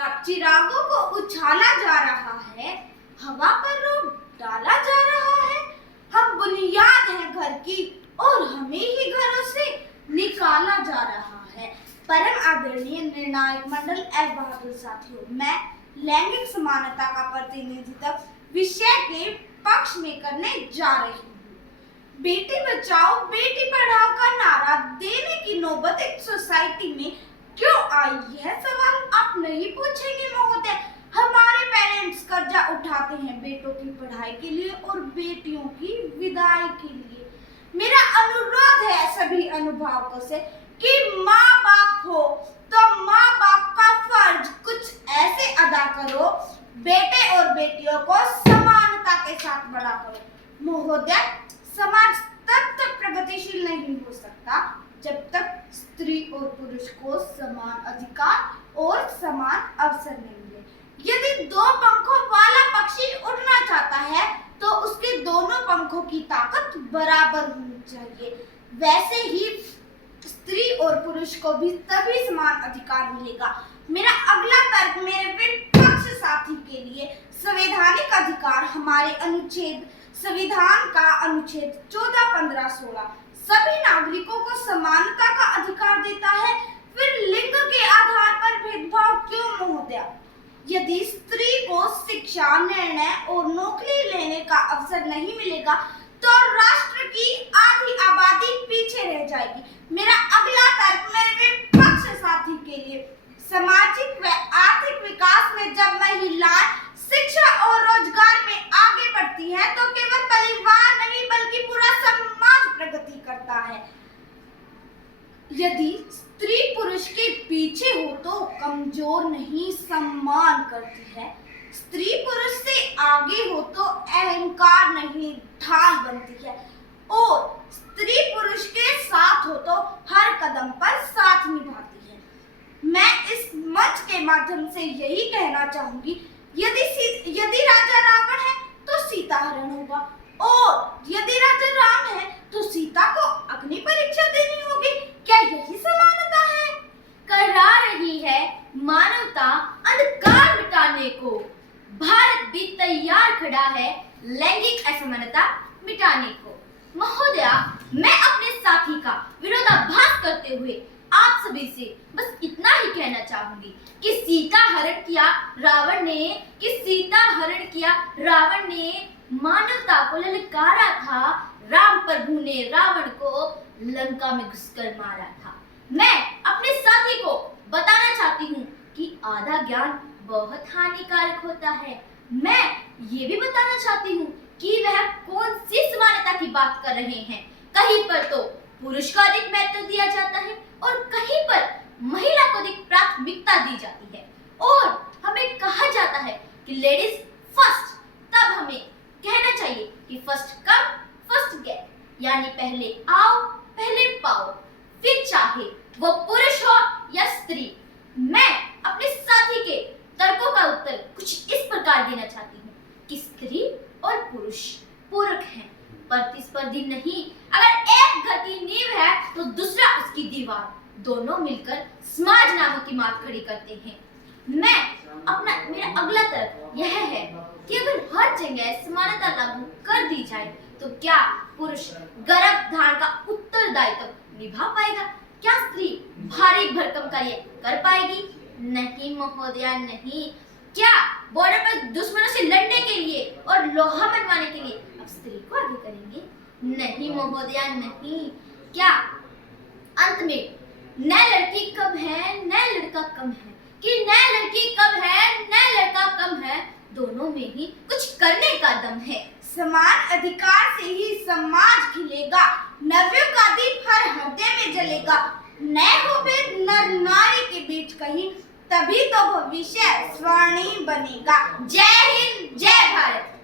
सब चिरागों को उछाला जा रहा है, हवा पर रोक डाला जा रहा है। हम बुनियाद हैं घर की और हमें ही घरों से निकाला जा रहा है। परम आदरणीय निर्णायक मंडल एवं बहादुर साथियों, मैं लैंगिक समानता का प्रतिनिधित्व विषय के पक्ष में करने जा रही हूँ। बेटी बचाओ बेटी पढ़ाओ का नारा देने की नौबत एक सोसाइटी में क्यों आई, यह सवाल आप नहीं पूछेंगे महोदय। हमारे पेरेंट्स कर्जा उठाते हैं बेटों की पढ़ाई के लिए और बेटियों की विदाई के लिए। मेरा अनुरोध है सभी अनुभावकों से कि माँ बाप हो तो माँ बाप का फर्ज कुछ ऐसे अदा करो, बेटे और बेटियों को समानता के साथ बड़ा करो। महोदय, समाज तब तक प्रगतिशील नहीं हो सकता जब तक स्त्री और पुरुष को समान अधिकार और समान अवसर नहीं मिले। यदि दो पंखों वाला पक्षी उड़ना चाहता है तो उसके दोनों पंखों की ताकत बराबर होनी चाहिए। वैसे ही स्त्री और पुरुष को भी तभी समान अधिकार मिलेगा। मेरा अगला तर्क मेरे विपक्ष साथी के लिए संवैधानिक अधिकार हमारे संविधान का अनुच्छेद 14, 15, 16 सभी नागरिकों को समानता का अधिकार देता है। फिर लिंग के आधार पर भेदभाव क्यों महोदय? यदि स्त्री को शिक्षा, निर्णय और नौकरी लेने का अवसर नहीं मिलेगा तो राष्ट्र की आधी आबादी पीछे रह जाएगी। मेरा अगला तर्क मेरे विपक्ष साथी के लिए सामाजिक व आर्थिक विकास में जब महिलाएं शिक्षा और रोजगार में आगे बढ़ती है तो केवल परिवार नहीं बल्कि पूरा समाज प्रगति करता है। यदि स्त्री पुरुष के पीछे हो तो कमजोर नहीं सम्मान करती है। स्त्री पुरुष से आगे हो तो अहंकार नहीं ढाल बनती है। और स्त्री पुरुष के साथ हो तो हर कदम पर साथ निभाती है। मैं इस मंच के माध्यम से यही कहना चाहूंगी, यदि राजा रावण है तो सीता हरण होगा और यदि राजा राम है तो सीता को अग्नि परीक्षा देनी होगी। क्या यही समानता है? करा रही है मानवता अंधकार मिटाने को। भारत भी तैयार खड़ा है लैंगिक असमानता मिटाने को। महोदया, मैं अपने साथी का विरोधाभास करते हुए आप सभी से बस इतना ही कहना चाहूंगी कि सीता हरण किया रावण ने मानवता को ललकारा था। राम प्रभु ने रावण को लंका में घुसकर मारा था। मैं अपने साथी को बताना चाहती हूँ कि आधा ज्ञान बहुत हानिकारक होता है। मैं ये भी बताना चाहती हूँ कि वह कौन सी समानता की बात कर रहे हैं। कहीं पर तो पुरुष को अधिक महत्व दिया जाता है और कहीं पर महिला को अधिक प्राथमिकता दी जाती है। और हमें कहा जाता है कि लेडीज फर्स्ट, तब हमें कहना चाहिए कि फर्स्ट कम फर्स्ट गेट, यानी पहले आओ पहले पाओ, फिर चाहे वो पुरुष हो या स्त्री। मैं अपने साथी के तर्कों का उत्तर कुछ इस प्रकार देना चाहती हूँ कि स्त्री और पुरुष पूरक हैं, प्रतिस्पर्धी नहीं। अगर एक घर की नींव है तो दूसरा उसकी दीवार, दोनों मिलकर समाज नामक इमारत खड़ी करते हैं। मेरा अगला तर्क यह है कि अगर हर जगह समानता लागू कर दी जाए तो क्या पुरुष गर्भधारण का उत्तरदायित्व निभा पाएगा? क्या स्त्री भारी भरकम कार्य कर पाएगी? नहीं महोदया, नहीं। क्या बॉर्डर पर दुश्मनों से लड़ने के लिए और लोहा मनवाने के लिए अब स्त्री को आगे करेंगे? नहीं महोदया, नहीं। क्या अंत में न लड़की कम है न लड़का कम है, कि न लड़की कम है न लड़का कम है, दोनों में ही कुछ करने का दम है। समान अधिकार से ही समाज खिलेगा, नव्यों का दीप हर हृदय में जलेगा। न हो भेद नर नारी के बीच कहीं, तभी तो भविष्य स्वर्णिम बनेगा। जय हिंद, जय भारत।